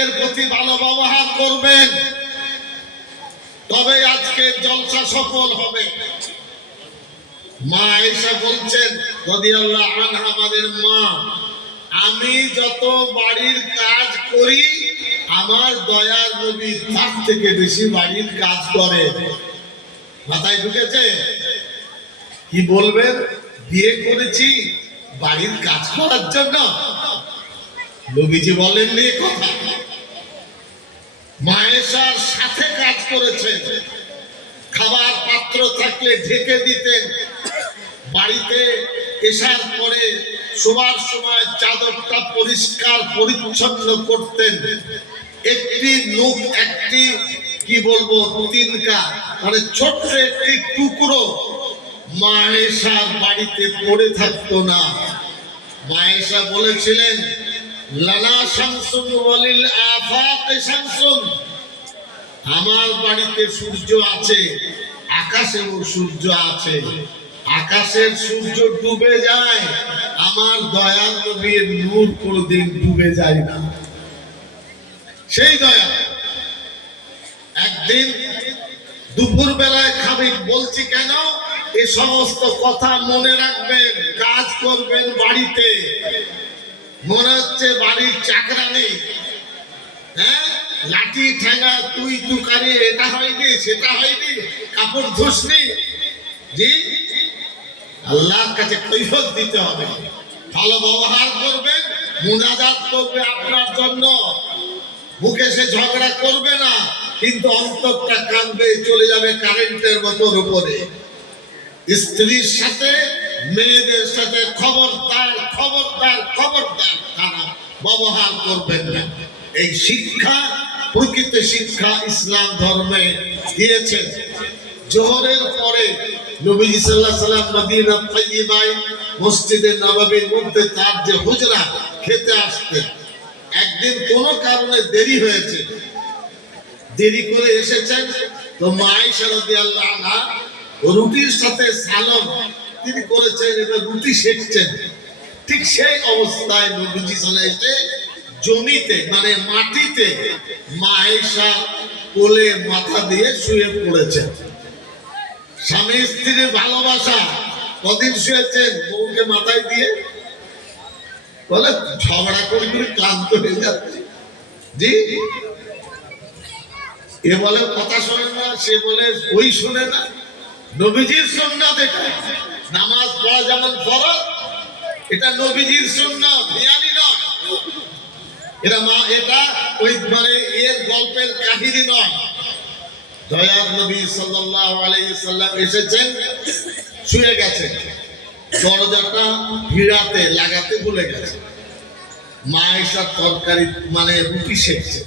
মেয়েদের প্রতি ভালো ব্যবহার করবেন, তবে আজকে জলসা সফল হবে। মা আয়েশা বলছেন রাদিয়াল্লাহু আনহা, আমাদের মা, আমি যত বাড়ির কাজ করি আমার দয়ার নবী তার থেকে বেশি বাড়ির কাজ করে। মাথায় ঢুকেছে? কি বলবেন? বিয়ে করেছি বাড়ির কাজ করার জন্য? নবীজি বলেননি কথা। মায়েশার সাথে কাজ করেছেন, খাবার পাত্র থাকলে ঢেকে দিতেন, বাড়িতে এসার পরে শোবার সময় চাদরটা পরিষ্কার পরিচ্ছন্ন করতেন। একটি নখ, একটি কি বলবো তিনকা মানে ছোট্ট একটি টুকরো মায়েশার বাড়িতে পড়ে থাকতো না। মায়েশা বলেছিলেন, লালা শামসুন ওয়ালিল আফাক শামসুন, আমার বাড়িতে সূর্য আছে, আকাশেও সূর্য আছে, আকাশের সূর্য ডুবে যায়, আমার দয়ার নবীর নূর কোনদিন ডুবে যায় না। সেই দয়া। একদিন দুপুর বেলায় খাবিব বলছি কেন, এই সমস্ত কথা মনে রাখবেন, কাজ করবেন বাড়িতে। মনে হচ্ছে বাড়ির চাকরানি, হ্যাঁ, লাঠি ঠেঙ্গা তুই তুকারি, এটা হয়নি সেটা হয়নি, কাপড় ধুসনি। জি, আল্লাহর কাছে কৈফিয়ত দিতে হবে। ভালো ব্যবহার করবেন, মুনাজাত করবে আপনার জন্য, মুখে সে ঝগড়া করবে না, কিন্তু অন্তরটা কাঁদবে, চলে যাবে কারেন্টের মতোর উপরে। স্ত্রীর সাথে মেয়েদের সাথে খবরদার খবরদার খবরদার খারাপ ব্যবহার করবেন না। এই শিক্ষা, প্রকৃত শিক্ষা ইসলাম ধর্মে দিয়েছেন। জোহরের পরে নবীজি সাল্লাল্লাহু আলাইহি সাল্লাম মদিনা তাইয়্যিবায় মসজিদে নববীর মধ্যে তার যে হুজরা খেতে আসতেন। একদিন কোনো কারণে দেরি হয়েছে, দেরি করে এসেছেন, তো মা আয়েশা রাদিয়াল্লাহু আনহা রুটির সাথে সালম তিনি করেছেন, এবার রুটি সেকছেন। ঠিক সেই অবস্থায় নবীজি চলে এসে জমিতে মানে মাটিতে মা আয়েশা কোলে মাথা দিয়ে শুয়ে পড়েছেন। স্বামী স্ত্রীর ভালোবাসা, কদিন শুয়েছেন বউকে মাথায় দিয়ে? বলে ঝগড়া করে করে ক্লান্ত হয়ে যাচ্ছে। জি, এ বলে কথা শোনে না, সে বলে ওই শুনে না। নবীজির সুন্নাত এটা, নামাজ পড়া যেমন ফরজ, এটা নবীজির সুন্নাত, রিয়ালি নয়। এটা এটা ওই মানে এর গল্পের কাহিনী নয়। দয়ার নবী সাল্লাল্লাহু আলাইহি সাল্লাম এসেছেন, শুয়ে গেছেন, দরজাটা ভিড়াতে লাগাতে ভুলে গেছে। মা আয়েশা তরকারি মানে রুটি সেকছে,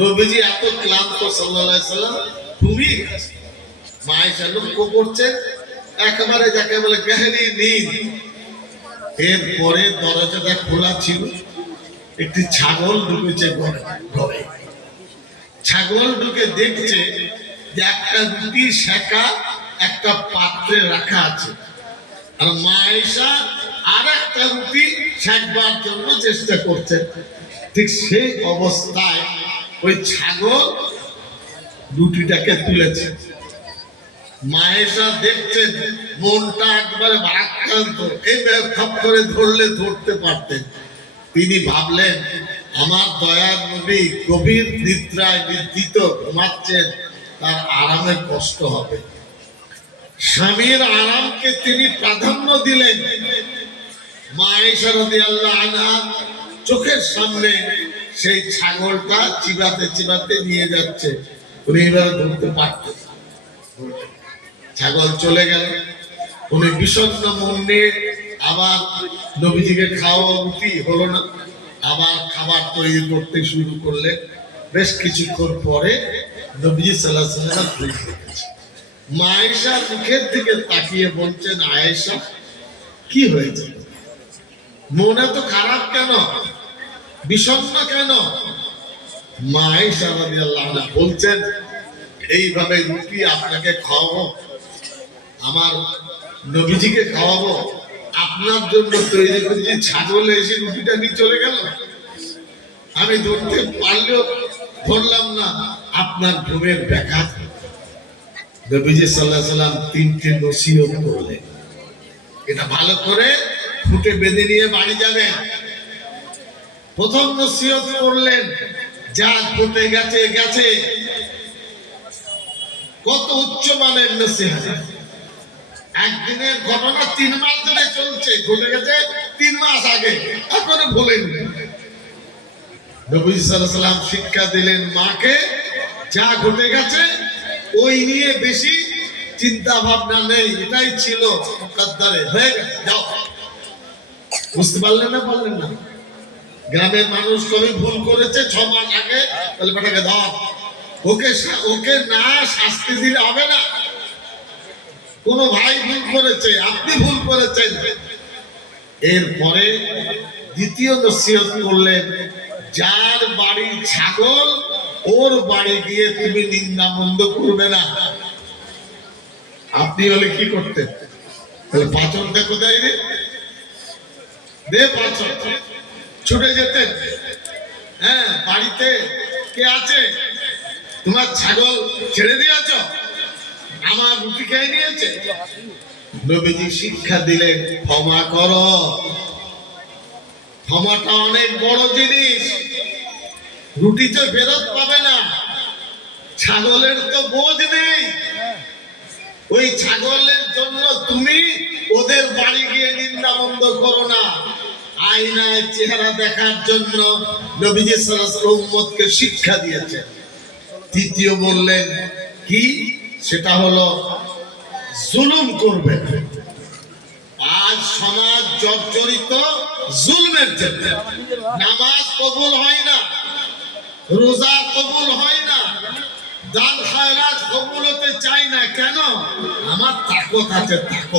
নবীজি এত ক্লান্ত সাল্লাল্লাহু আলাইহি সাল্লাম ঘুমিয়ে গেছে। মা আয়েশা লক্ষ্য করছে, একেবারে যাকে বলে গহরি নিদ। এরপরে দরজাটা খোলা ছিল, একটি ছাগল ঢুকেছে ঘরে। ছাগল ঢুকে দেখছে যে একটা রুটি সেকা একটা পাত্রে রাখা আছে, আর মা আয়েশা আর একটা রুটি সেকবার জন্য চেষ্টা করছে। ঠিক সেই অবস্থায় ওই ছাগল রুটিটাকে তুলেছে। মা আয়েশা দেখছেন, মনটা একবারে ভারাক্রান্ত, এইভাবে খপ করে ধরলে ধরতে পারতেন। তিনি ভাবলেন, আমার দয়ার নবী গভীর নিদ্রায় নিদ্রিত ঘুমাচ্ছেন, তার আরামে কষ্ট হবে। স্বামীর আরামকে তিনি প্রাধান্য দিলেন। মা আয়েশা রাদিয়াল্লাহু আনহা চোখের সামনে সেই ছাগলটা চিবাতে চিবাতে নিয়ে যাচ্ছে, উনি এবার ধরতে পারতেন। ছাগল চলে গেল। উনি বিষণ্ণ মন নিয়ে আবার নবীজিকে খাওয়া রুটি হলো না, আবার খাবার তৈরি করতে শুরু করলেন। বেশ কিছুক্ষণ পরে নবীজি সাল্লাল্লাহু আলাইহি ওয়াসাল্লাম ফিরে এসেছেন। মা আয়েশার মুখের দিকে তাকিয়ে বলছেন, আয়েশা কি হয়েছে, মন এত খারাপ কেন, বিষণ্ণ কেন? মা আয়েশা রাদিয়াল্লাহু আনহা বলছেন, এইভাবে রুটি আপনাকে খাওয়াবো, আমার নবীজিকে খাওয়াবো, আপনার জন্য তৈরি করেছি, ছাগল এসে রুটিটা নিয়ে চলে গেল। আমি ধরতে পারলেও ধরলাম না, আপনার ঘুমের ব্যাঘাত। নবীজি সাল্লাল্লাহু আলাইহি সাল্লাম তিনটি নসিহত করলেন, এটা ভালো করে ফুটে বেঁধে নিয়ে বাড়ি যাবেন। প্রথম নসিহত করলেন, যা ঘটে গেছে গেছে। কত উচ্চ মানের নসিহত! একদিনের ঘটনা 3 মাস ধরে চলছে, ঘটে গেছে 3 মাস আগে, এখনো ভুলেননি। নবী সাল্লাল্লাহু আলাইহি সাল্লাম শিক্ষা দিলেন মাকে, যা ঘটে গেছে ওই নিয়ে বেশি চিন্তা ভাবনা নেই, এটাই ছিল কাদ্দারে, হয়ে গেছে, যাও। বুঝতে পারলেন না? পারলেন না? গ্রামের মানুষ কবি ভুল করেছে 6 মাস আগে, তাহলে বেটাকে ধর, ওকে না শাস্তি দিলে হবে না। কোন ভাই ভুল করেছে, আপনি ভুল করেছেন, এরপরে দ্বিতীয় নসিহত করলেন, যার বাড়ির ছাগল ওর বাড়ি গিয়ে তুমি নিন্দা মন্দ করবে না। আপনি হলে কি করতেন? তাহলে পাচনটা কোথায় দে পাচন, ছুটে যেতেন। হ্যাঁ, বাড়িতে কে আছে? তোমার ছাগল ছেড়ে দিয়েছ, আমার রুটি খেয়ে নিয়েছে। নবীজি শিক্ষা দিলেন, ক্ষমা করো। ক্ষমাটা অনেক বড় জিনিস। রুটি তো ফেরত পাবে না, ছাগলের তো বোঝ নেই। ওই ছাগলের জন্য তুমি ওদের বাড়ি গিয়ে নিন্দা মন্দ করো না। আয়নায় চেহারা দেখার জন্য নবীজি সাল্লাল্লাহু আলাইহি ওয়াসাল্লাম উম্মতকে শিক্ষা দিয়েছেন। তৃতীয় বললেন কি? সেটা হলো জুলুম করবে না। আজ সমাজ জর্জরিত জুলমের জন্য। নামাজ কবুল হয় না, রোজা কবুল হয় না, দান খয়রাত কবুল হতে চাই না। কেন? আমার তাকত আছে, তাকত।